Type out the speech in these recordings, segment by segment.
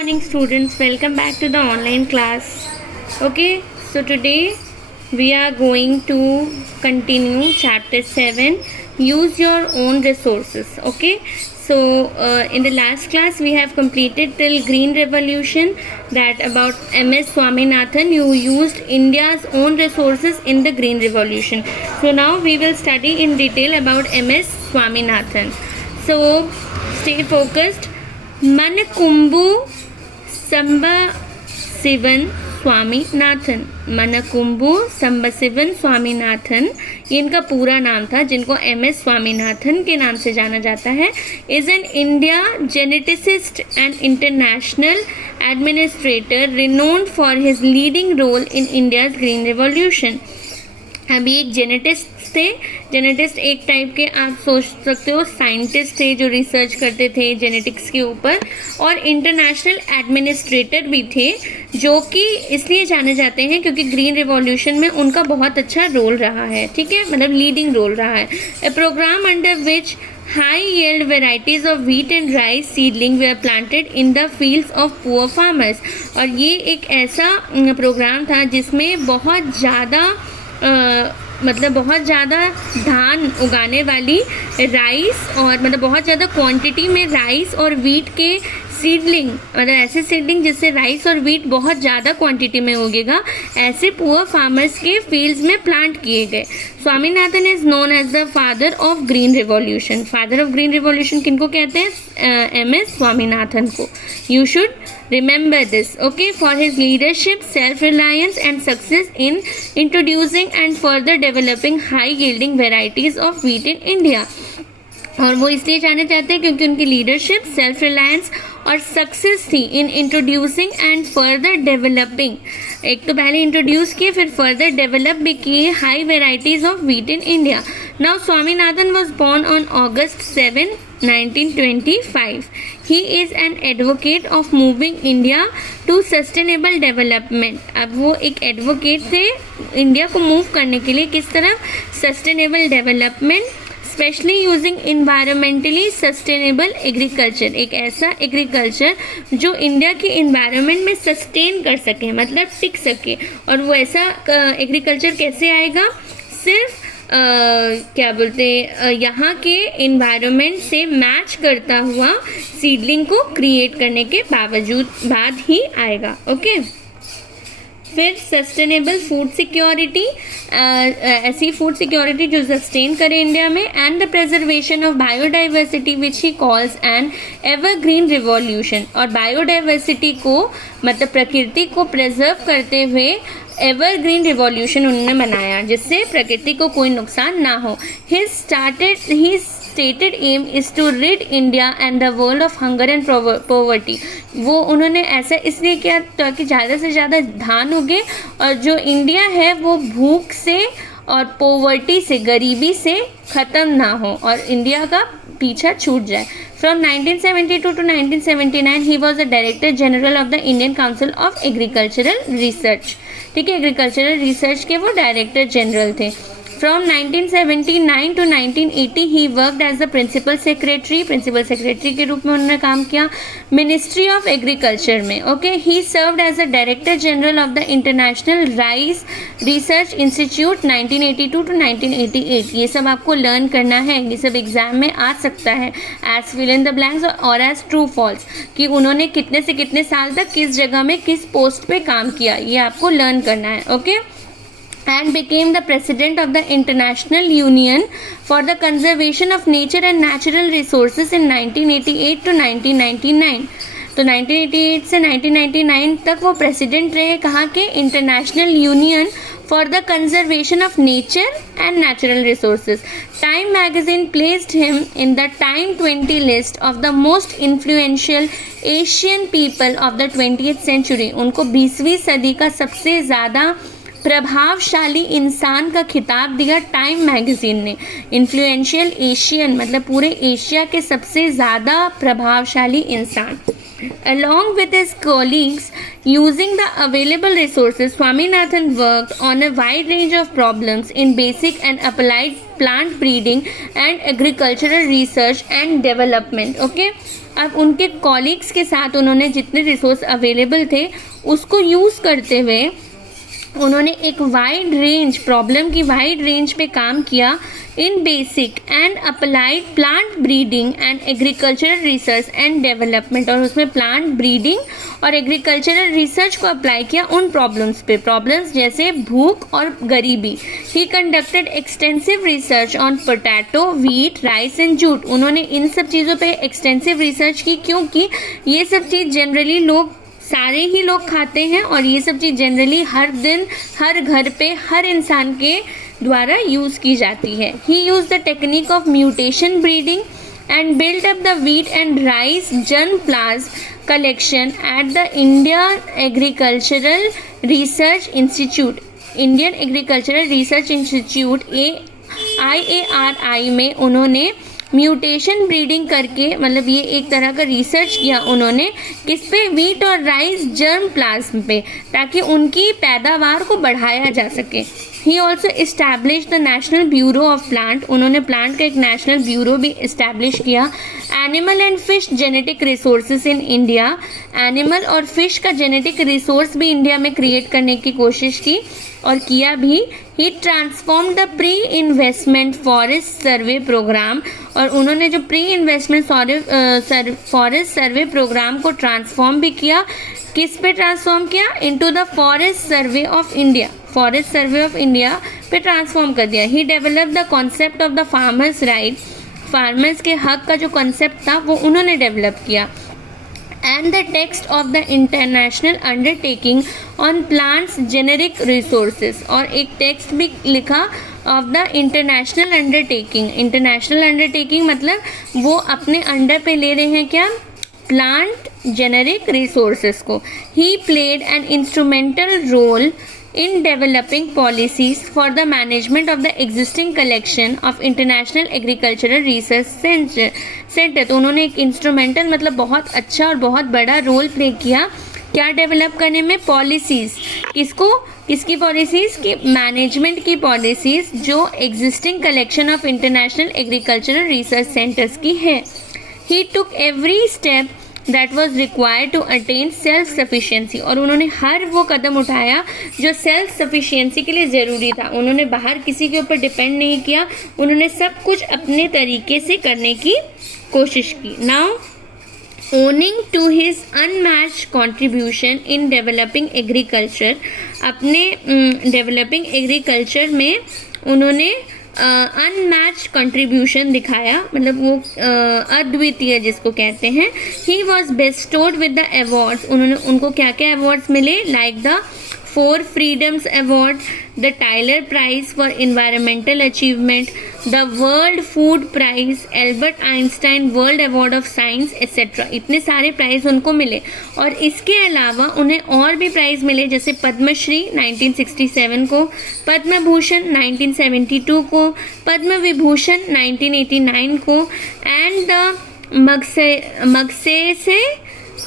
Morning students, welcome back to the online class. Okay, so today we are going to continue chapter 7, use your own resources. Okay, so in the last class we have completed till Green Revolution, that about MS Swaminathan, who used India's own resources in the Green Revolution. So now we will study in detail about MS Swaminathan. So stay focused. मनकुंबु संबशिवन Swaminathan, मनकुंबु संबशिवन Swaminathan, ये इनका पूरा नाम था, जिनको MS Swaminathan के नाम से जाना जाता है, is an India geneticist and international administrator renowned for his leading role in India's green revolution. अभी एक जेनेटिस्ट थे. जेनेटिस्ट एक टाइप के आप सोच सकते हो साइंटिस्ट थे जो रिसर्च करते थे जेनेटिक्स के ऊपर, और इंटरनेशनल एडमिनिस्ट्रेटर भी थे, जो कि इसलिए जाने जाते हैं क्योंकि ग्रीन रिवॉल्यूशन में उनका बहुत अच्छा रोल रहा है. ठीक है, मतलब लीडिंग रोल रहा है. A programme under which high yield varieties of wheat and rice seedling were planted in the fields of poor farmers. और ये एक ऐसा प्रोग्राम था जिसमें बहुत ज़्यादा बहुत ज़्यादा धान उगाने वाली राइस, और मतलब बहुत ज़्यादा क्वांटिटी में राइस और वीट के सीडलिंग, मतलब ऐसे सीडलिंग जिससे राइस और वीट बहुत ज़्यादा क्वांटिटी में उगेगा, ऐसे पुअर फार्मर्स के फील्ड्स में प्लांट किए गए. Swaminathan is known as the father of green revolution. Father of green revolution किनको कहते हैं? MS स्वामीनाथन को. You should remember this, okay, for his leadership, self-reliance and success in introducing and further developing high yielding varieties of wheat in India. और वो इसलिए जाने चाहते हैं क्योंकि उनकी लीडरशिप, सेल्फ रिलायंस और सक्सेस थी इन इंट्रोड्यूसिंग एंड फर्दर डेवलपिंग. एक तो पहले इंट्रोड्यूस किए, फिर फर्दर डेवलप भी किए high varieties of wheat in India. Now Swaminathan was born on August 7, 1925. He is an advocate of moving India to sustainable development. अब वो एक एडवोकेट थे इंडिया को मूव करने के लिए किस तरफ? Sustainable development, specially using environmentally sustainable agriculture. एक ऐसा एग्रीकल्चर जो इंडिया के इन्वायरमेंट में सस्टेन कर सके, मतलब टिक सके. और वो ऐसा एग्रीकल्चर कैसे आएगा? सिर्फ क्या बोलते यहाँ के इन्वायरमेंट से मैच करता हुआ सीडलिंग को क्रिएट करने के बाद ही आएगा. ओके, फिर सस्टेनेबल फूड सिक्योरिटी, ऐसी फूड सिक्योरिटी जो सस्टेन करे इंडिया में, and the preservation of biodiversity which he calls N evergreen revolution. और बायोडाइवर्सिटी को, मतलब प्रकृति को प्रिजर्व करते हुए एवरग्रीन रिवॉल्यूशन उन्होंने बनाया, जिससे प्रकृति को कोई नुकसान ना हो. His stated aim is to rid India and the world of hunger and poverty. वो उन्होंने ऐसा इसलिए किया ताकि ज़्यादा से ज़्यादा धान उगे और जो इंडिया है वो भूख से और पोवर्टी से, गरीबी से ख़त्म ना हो और इंडिया का पीछा छूट जाए. From 1972 to 1979 he was the Director General of the Indian Council of Agricultural Research. ठीक है, एग्रीकल्चरल रिसर्च के वो डायरेक्टर जनरल थे. From 1979 to 1980 he worked as the principal secretary के रूप में उन्होंने काम किया मिनिस्ट्री ऑफ एग्रीकल्चर में. Okay, he served as the director general of the international rice research institute 1982 to 1988. ये सब आपको लर्न करना है, ये सब एग्जाम में आ सकता है as fill in the blanks और एज ट्रू फॉल्स, कि उन्होंने कितने से कितने साल तक किस जगह में किस पोस्ट पे काम किया, ये आपको लर्न करना है. Okay, and became the president of the International Union for the Conservation of Nature and Natural Resources in 1988 to 1999. तो 1988 से 1999 तक वो प्रेसिडेंट रहे. कहाँ के? International union for the conservation of nature and natural resources. Time magazine placed him in the time 20 list of the most influential Asian people of the 20th century. उनको 20वीं सदी का सबसे ज़्यादा प्रभावशाली इंसान का खिताब दिया टाइम मैगजीन ने. इन्फ्लुएंशियल एशियन मतलब पूरे एशिया के सबसे ज़्यादा प्रभावशाली इंसान. Along with his colleagues, using the available resources, Swaminathan worked on a wide range of problems in basic and applied plant breeding and agricultural research and development. Okay, अब उनके colleagues के साथ उन्होंने जितने रिसोर्स अवेलेबल थे उसको use करते हुए उन्होंने एक वाइड रेंज प्रॉब्लम की वाइड रेंज पे काम किया in basic and applied plant breeding and agricultural research and development, और उसमें प्लांट ब्रीडिंग और एग्रीकल्चरल रिसर्च को अप्लाई किया उन प्रॉब्लम्स पे, प्रॉब्लम्स जैसे भूख और गरीबी। He conducted extensive research on potato, wheat, rice and jute. उन्होंने इन सब चीज़ों पे एक्सटेंसिव रिसर्च की क्योंकि ये सब चीज़ जनरली सारे ही लोग खाते हैं और ये सब चीज़ जनरली हर दिन हर घर पे हर इंसान के द्वारा यूज़ की जाती है। He use the technique of mutation breeding and build up the wheat and rice germplasm collection at the Indian Agricultural Research Institute. Indian Agricultural Research Institute IARI में उन्होंने म्यूटेशन ब्रीडिंग करके, मतलब ये एक तरह का रिसर्च किया उन्होंने किस पे, व्हीट और राइस जर्म प्लाज्म पे, ताकि उनकी पैदावार को बढ़ाया जा सके। He also establish the national bureau of plant. उन्होंने प्लांट का एक नेशनल ब्यूरो भी इस्टेब्लिश किया। Animal and fish genetic resources in India. Animal और फिश का जेनेटिक रिसोर्स भी इंडिया में क्रिएट करने की कोशिश की और किया भी। He transform the pre investment forest survey programme, और उन्होंने जो pre investment forest survey programme को ट्रांसफॉर्म भी किया। किस पे ट्रांसफॉर्म किया? Into the Forest Survey of India. Forest Survey of India पे ट्रांसफॉर्म कर दिया। He develop the concept of the farmers right. Farmers के हक का जो कॉन्सेप्ट था वो उन्होंने डेवलप किया। And the text of the international undertaking on plants generic resources, और एक टेक्स्ट भी लिखा of the international undertaking. International undertaking मतलब वो अपने अंडर पे ले रहे हैं क्या? प्लांट जेनेरिक रिसोर्सेज को। He played an instrumental role in developing policies for the management of the existing collection of international agricultural research center। तो उन्होंने एक इंस्ट्रूमेंटल मतलब बहुत अच्छा और बहुत बड़ा रोल प्ले किया क्या डेवलप करने में? पॉलिसीज़। किसकी पॉलिसीज़? की मैनेजमेंट की पॉलिसीज़ जो existing collection of international agricultural research centres की है। He took every step that was required to attain self sufficiency, और उन्होंने हर वो कदम उठाया जो सेल्फ सफिशिएंसी के लिए ज़रूरी था। उन्होंने बाहर किसी के ऊपर डिपेंड नहीं किया, उन्होंने सब कुछ अपने तरीके से करने की कोशिश की। Now owing to his unmatched contribution in developing agriculture, अपने डेवलपिंग एग्रीकल्चर में उन्होंने अनमैच्ड कंट्रीब्यूशन दिखाया, मतलब वो अद्वितीय जिसको कहते हैं। He was bestowed with the awards, उनको क्या क्या अवार्ड्स मिले? Like the 4 freedoms award, the Tyler prize for environmental achievement, the world food prize, Albert Einstein world award of science etcetera. इतने सारे प्राइज उनको मिले, और इसके अलावा उन्हें और भी प्राइज मिले, जैसे पद्मश्री 1967 को, पद्म भूषण 1972 को, पद्म विभूषण 1989 को, and the Magsaysay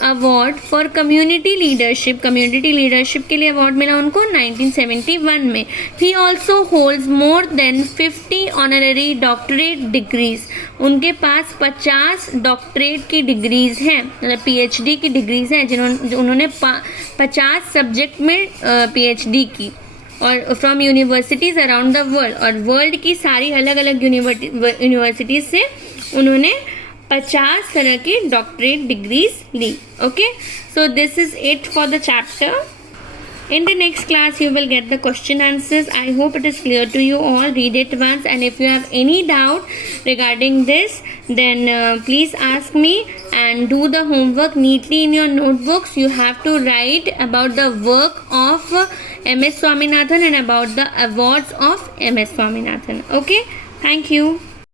award for community leadership. Community leadership के लिए अवार्ड मिला उनको 1971 में। He also holds more than 50 honorary doctorate degrees. उनके पास 50 डॉक्टरेट की डिग्रीज हैं, मतलब PhD की डिग्रीज हैं, उन्होंने 50 सब्जेक्ट में PhD की, और from universities around the world, और वर्ल्ड की सारी अलग अलग यूनिवर्सिटीज़ से उन्होंने 50 तरह की डॉक्टरेट डिग्रीज ली। Okay, so this is it for the chapter. In the next class you will get the question answers. I hope it is clear to you all. Read it once, and if you have any doubt regarding this, then please ask me, and do the homework neatly in your notebooks. You have to write about the work of MS Swaminathan and about the awards of MS Swaminathan. Okay, thank you.